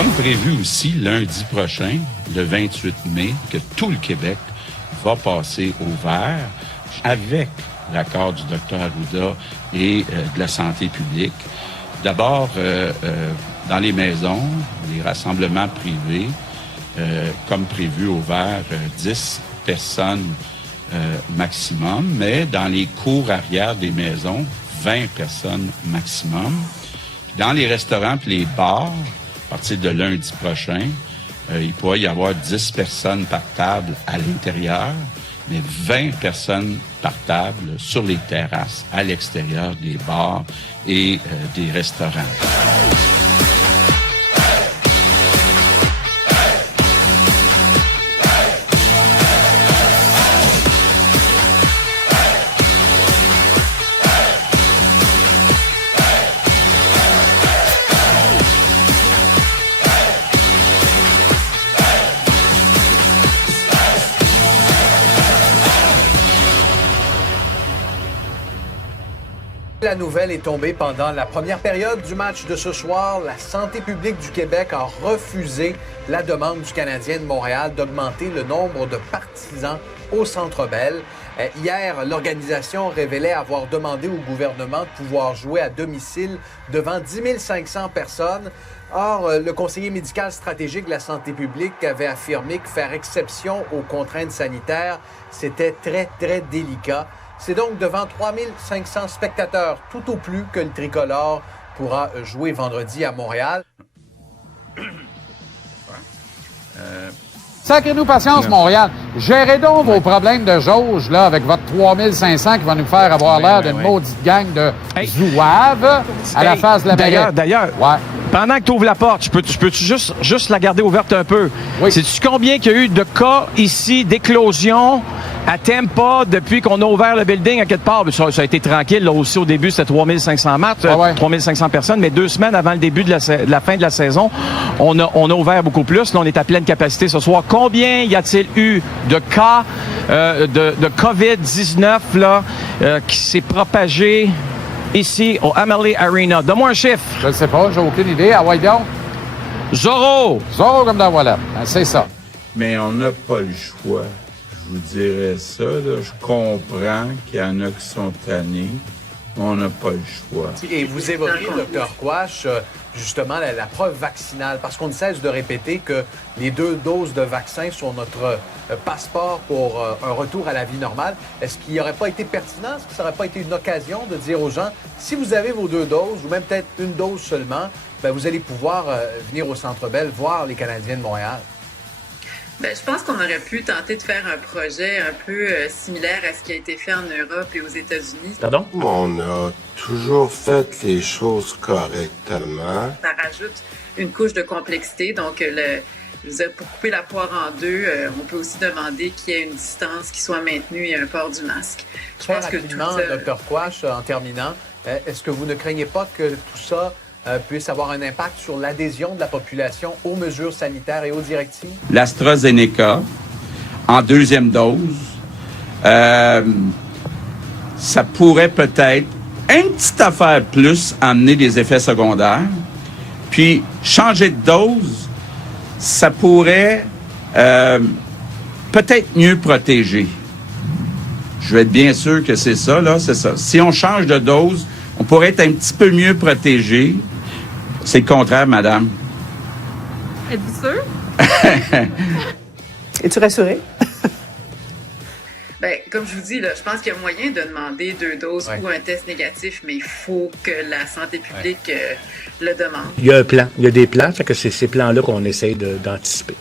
comme prévu aussi, lundi prochain, le 28 mai, que tout le Québec va passer au vert avec l'accord du Dr Arruda et de la santé publique. D'abord, dans les maisons, les rassemblements privés, comme prévu au vert, 10 personnes maximum, mais dans les cours arrière des maisons, 20 personnes maximum. Dans les restaurants et les bars, à partir de lundi prochain, il pourrait y avoir 10 personnes par table à l'intérieur, mais 20 personnes par table sur les terrasses, à l'extérieur des bars et des restaurants. La nouvelle est tombée pendant la première période du match de ce soir. La santé publique du Québec a refusé la demande du Canadien de Montréal d'augmenter le nombre de partisans au Centre Bell. Hier, l'organisation révélait avoir demandé au gouvernement de pouvoir jouer à domicile devant 10 500 personnes. Or, le conseiller médical stratégique de la santé publique avait affirmé que faire exception aux contraintes sanitaires, c'était très, très délicat. C'est donc devant 3500 spectateurs, tout au plus, que le tricolore pourra jouer vendredi à Montréal. Sacrez-nous patience, Montréal. Gérez donc vos problèmes de jauge là, avec votre 3500 qui va nous faire avoir l'air d'une maudite gang de zouaves à la face de la mairie. D'ailleurs, pendant que tu ouvres la porte, je peux juste la garder ouverte un peu? Oui. Sais-tu combien qu'il y a eu de cas ici d'éclosion à Tampa depuis qu'on a ouvert le building à quelque part? Ça a été tranquille. Là aussi, au début, c'était 3500 matchs, 3500 personnes, mais 2 semaines avant le début de la fin de la saison, on a ouvert beaucoup plus. Là, on est à pleine capacité ce soir. Combien y a-t-il eu de cas de COVID-19 là, qui s'est propagé ici au Amalie Arena? Donne-moi un chiffre. Je ne sais pas, j'ai aucune idée. Ah ouais, donc. Zorro! Zorro comme dans voilà. Ben, c'est ça. Mais on n'a pas le choix. Je vous dirais ça, là. Je comprends qu'il y en a qui sont tannés. On n'a pas le choix. Et vous évoquez, Dr Quach, justement la preuve vaccinale, parce qu'on ne cesse de répéter que les 2 doses de vaccin sont notre passeport pour un retour à la vie normale. Est-ce qu'il n'aurait pas été pertinent, est-ce que ça n'aurait pas été une occasion de dire aux gens, si vous avez vos 2 doses, ou même peut-être une dose seulement, ben vous allez pouvoir venir au Centre Bell voir les Canadiens de Montréal? Ben, je pense qu'on aurait pu tenter de faire un projet un peu similaire à ce qui a été fait en Europe et aux États-Unis. Pardon? On a toujours fait les choses correctement. Ça rajoute une couche de complexité. Donc, je veux dire, pour couper la poire en deux, on peut aussi demander qu'il y ait une distance qui soit maintenue et un port du masque. Je pense que tout ça... Dr Quach, en terminant, est-ce que vous ne craignez pas que tout ça puisse avoir un impact sur l'adhésion de la population aux mesures sanitaires et aux directives? L'AstraZeneca, en 2e dose, ça pourrait peut-être, une petite affaire plus, amener des effets secondaires. Puis, changer de dose, ça pourrait peut-être mieux protéger. Je vais être bien sûr que c'est ça, là, c'est ça. Si on change de dose, on pourrait être un petit peu mieux protégé. C'est le contraire, madame. Êtes-vous sûr? Es-tu rassuré? Bien, comme je vous dis, là, je pense qu'il y a moyen de demander 2 doses ou un test négatif, mais il faut que la santé publique le demande. Il y a un plan. Il y a des plans, fait que c'est ces plans-là qu'on essaye d'anticiper.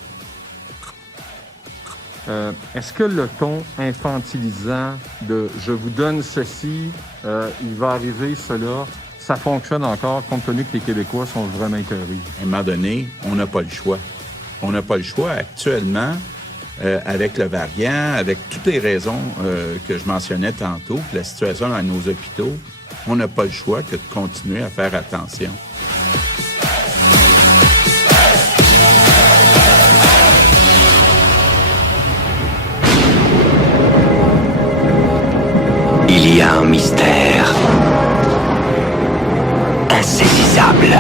Est-ce que le ton infantilisant de « je vous donne ceci, il va arriver cela », ça fonctionne encore compte tenu que les Québécois sont vraiment écœurés? À un moment donné, on n'a pas le choix. On n'a pas le choix actuellement, avec le variant, avec toutes les raisons que je mentionnais tantôt, la situation dans nos hôpitaux, on n'a pas le choix que de continuer à faire attention. Il y a un mystère insaisissable